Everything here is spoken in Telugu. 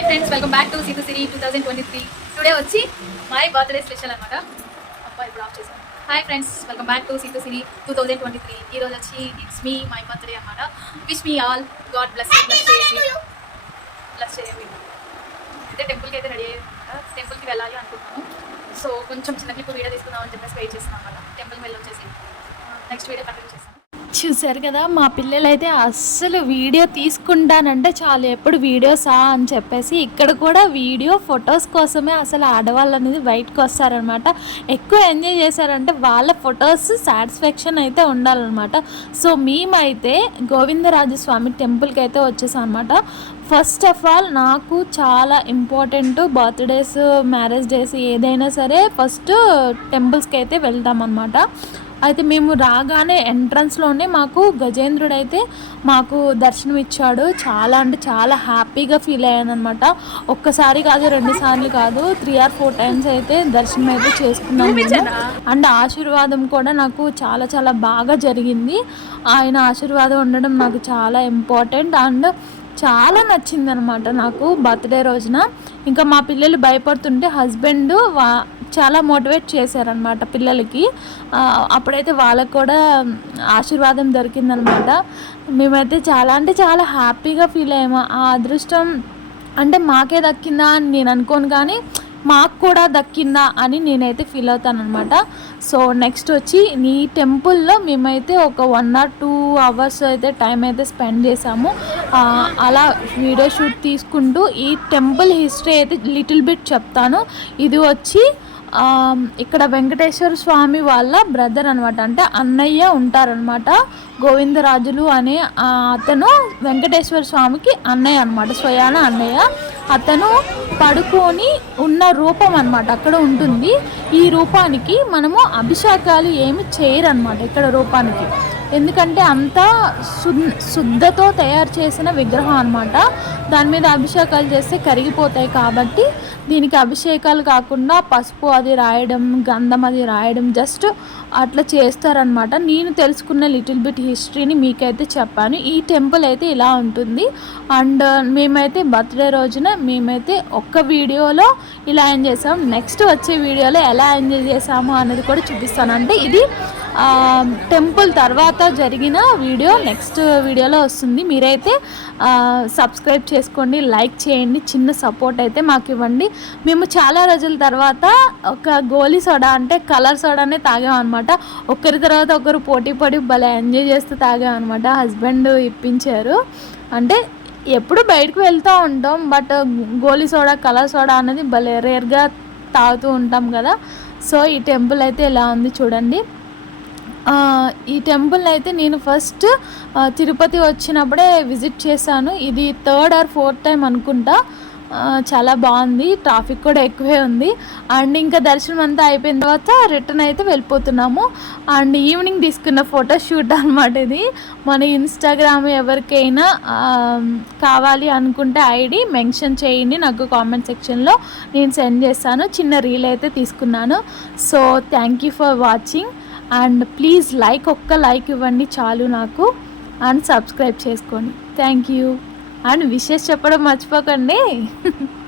Friends welcome back to Seethu Siri two thousand twenty three today వచ్చి మై బర్త్డే స్పెషల్ అనమాట అబ్బా ఇప్పుడు ఆఫ్ చేశాను. Hi friends welcome back to Seethu Siri two thousand twenty three ఈ రోజు వచ్చి ఇట్స్ మీ మై బర్త్డే అనమాట wish me all God bless bless చేయండి బ్లస్ చేయండి అయితే టెంపుల్కి అయితే రెడీ అయ్యాయి అనమాట టెంపుల్కి వెళ్ళాలి అనుకుంటున్నాను సో కొంచెం చిన్న క్లిప్ వీడియో తీసుకుందాం అని చెప్పేసి వెయిట్ చేస్తున్నాను అనమాట టెంపుల్కి వెళ్ళి వచ్చేసి నెక్స్ట్ వీడియో కంటిన్యూ చూసారు కదా మా పిల్లలైతే అస్సలు వీడియో తీసుకుంటానంటే చాలు ఎప్పుడు వీడియోసా అని చెప్పేసి ఇక్కడ కూడా వీడియో ఫొటోస్ కోసమే అసలు ఆడవాళ్ళు అనేది బయటకు వస్తారనమాట. ఎక్కువ ఎంజాయ్ చేశారంటే వాళ్ళ ఫొటోస్ సాటిస్ఫాక్షన్ అయితే ఉండాలన్నమాట. సో మేమైతే గోవిందరాజస్వామి టెంపుల్కి అయితే వచ్చేసాం అనమాట ఫస్ట్ ఆఫ్ ఆల్ నాకు చాలా ఇంపార్టెంట్ బర్త్డేస్ మ్యారేజ్ డేస్ ఏదైనా సరే ఫస్ట్ టెంపుల్స్కి అయితే వెళ్తామన్నమాట. అయితే మేము రాగానే ఎంట్రన్స్లోనే మాకు గజేంద్రుడు అయితే మాకు దర్శనం ఇచ్చాడు చాలా అంటే చాలా హ్యాపీగా ఫీల్ అయ్యాను అనమాట ఒక్కసారి కాదు రెండు సార్లు కాదు త్రీ ఆర్ ఫోర్ టైమ్స్ అయితే దర్శనం అయితే చేసుకున్నాను నేను. అండ్ ఆశీర్వాదం కూడా నాకు చాలా చాలా బాగా జరిగింది. ఆయన ఆశీర్వాదం ఉండడం నాకు చాలా ఇంపార్టెంట్ అండ్ చాలా నచ్చింది అనమాట నాకు బర్త్డే రోజున. ఇంకా మా పిల్లలు భయపడుతుంటే హస్బెండ్ వా చాలా మోటివేట్ చేశారనమాట పిల్లలకి. అప్పుడైతే వాళ్ళకు కూడా ఆశీర్వాదం దొరికిందనమాట మేమైతే చాలా అంటే చాలా హ్యాపీగా ఫీల్ అయ్యాము. ఆ అదృష్టం అంటే మాకే దక్కిందా అని నేను అనుకోను కానీ మాకు కూడా దక్కిందా అని నేనైతే ఫీల్ అవుతాను అనమాట సో నెక్స్ట్ వచ్చి ఈ టెంపుల్లో మేమైతే ఒక వన్ ఆర్ టూ అవర్స్ అయితే టైం అయితే స్పెండ్ చేసాము అలా వీడియో షూట్ తీసుకుంటూ ఈ టెంపుల్ హిస్టరీ అయితే లిటిల్ బిట్ చెప్తాను. ఇది వచ్చి ఇక్కడ వెంకటేశ్వర స్వామి వాళ్ళ బ్రదర్ అనమాట అంటే అన్నయ్య ఉంటారనమాట గోవిందరాజులు అనే అతను వెంకటేశ్వర స్వామికి అన్నయ్య అనమాట స్వయాన అన్నయ్య. అతను పడుకొని ఉన్న రూపం అనమాట అక్కడ ఉంటుంది. ఈ రూపానికి మనము అభిషేకాలు ఏమి చేయరనమాట ఇక్కడ రూపానికి. ఎందుకంటే అంతా శుద్ శుద్ధతో తయారు చేసిన విగ్రహం అనమాట దాని మీద అభిషేకాలు చేస్తే కరిగిపోతాయి కాబట్టి దీనికి అభిషేకాలు కాకుండా పసుపు అది రాయడం గంధం అది రాయడం జస్ట్ అట్లా చేస్తారనమాట నేను తెలుసుకున్న లిటిల్ బిట్ హిస్టరీని మీకైతే చెప్పాను. ఈ టెంపుల్ అయితే ఇలా ఉంటుంది. అండ్ మేమైతే బర్త్డే రోజున మేమైతే ఒక్క వీడియోలో ఇలా ఎంజాయ్ చేసాం. నెక్స్ట్ వచ్చే వీడియోలో ఎలా ఎంజాయ్ చేసాము అనేది కూడా చూపిస్తాను. అంటే ఇది టెంపుల్ తర్వాత జరిగిన వీడియో నెక్స్ట్ వీడియోలో వస్తుంది. మీరైతే సబ్స్క్రైబ్ చేసుకోండి లైక్ చేయండి చిన్న సపోర్ట్ అయితే మాకు ఇవ్వండి. మేము చాలా రోజుల తర్వాత ఒక గోలీ సోడా అంటే కలర్ సోడానే తాగాం అనమాట ఒకరి తర్వాత ఒకరు పోటీ పడి భలే ఎంజాయ్ చేస్తూ తాగాం అనమాట హస్బెండ్ ఇప్పించారు. అంటే ఎప్పుడు బయటకు వెళ్తూ ఉంటాం but Goli soda colour soda అనేది భలే రేర్గా తాగుతూ ఉంటాం కదా. సో ఈ టెంపుల్ అయితే ఇలా ఉంది చూడండి. ఈ టెంపుల్ అయితే నేను ఫస్ట్ తిరుపతి వచ్చినప్పుడే విజిట్ చేశాను. ఇది థర్డ్ ఆర్ ఫోర్త్ టైం అనుకుంటా. చాలా బాగుంది ట్రాఫిక్ కూడా ఎక్కువే ఉంది. అండ్ ఇంకా దర్శనం అంతా అయిపోయిన తర్వాత రిటర్న్ అయితే వెళ్ళిపోతున్నాము. అండ్ ఈవినింగ్ తీసుకున్న ఫోటో షూట్ అనమాట ఇది. మన ఇన్స్టాగ్రామ్ ఎవరికైనా కావాలి అనుకుంటే ఐడి మెన్షన్ చేయండి. నాకు కామెంట్ సెక్షన్లో నేను సెండ్ చేస్తాను. చిన్న రీల్ అయితే తీసుకున్నాను. So thank you for watching. And please like ఒక్క లైక్ ఇవ్వండి చాలు నాకు. అండ్ సబ్స్క్రైబ్ చేసుకోండి థ్యాంక్ యూ. అండ్ విషెస్ చెప్పడం మర్చిపోకండి.